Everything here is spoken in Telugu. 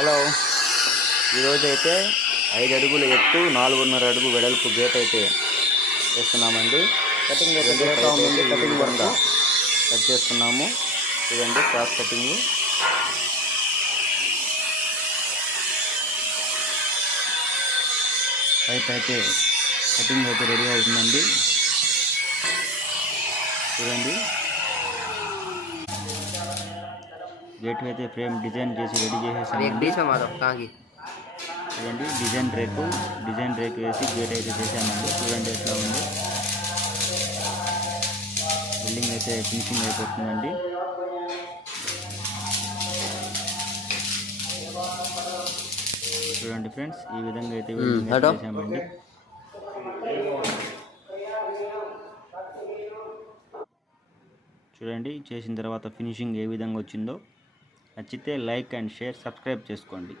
హలో, ఈరోజు అయితే 5 అడుగుల ఎత్తు 4.5 అడుగు వెడల్పు గేట్ అయితే వేస్తున్నామండి. కటింగ్ అయితే చేస్తూ ఉందండి. కటింగ్ వర్క్ కట్ చేస్తున్నాము. చూడండి క్రాస్ కటింగ్. పైప్ అయితే కటింగ్ అయితే రెడీ అవుతుందండి. చూడండి గేట్ అయితే ఫ్రేమ్ డిజైన్ చేసి రెడీ చేసేసామండి. చూడండి డిజైన్ రేకు వేసి గేట్ అయితే చేసామండి. చూడండి ఎట్లా ఉంది. బిల్డింగ్ అయితే ఫినిషింగ్ అయిపోతుందండి. చూడండి ఫ్రెండ్స్, ఈ విధంగా అయితే బిల్డింగ్ అయితే చేసామండి. చూడండి చేసిన తర్వాత ఫినిషింగ్ ఏ విధంగా వచ్చిందో. నచ్చితే లైక్ అండ్ షేర్, సబ్స్క్రైబ్ చేసుకోండి.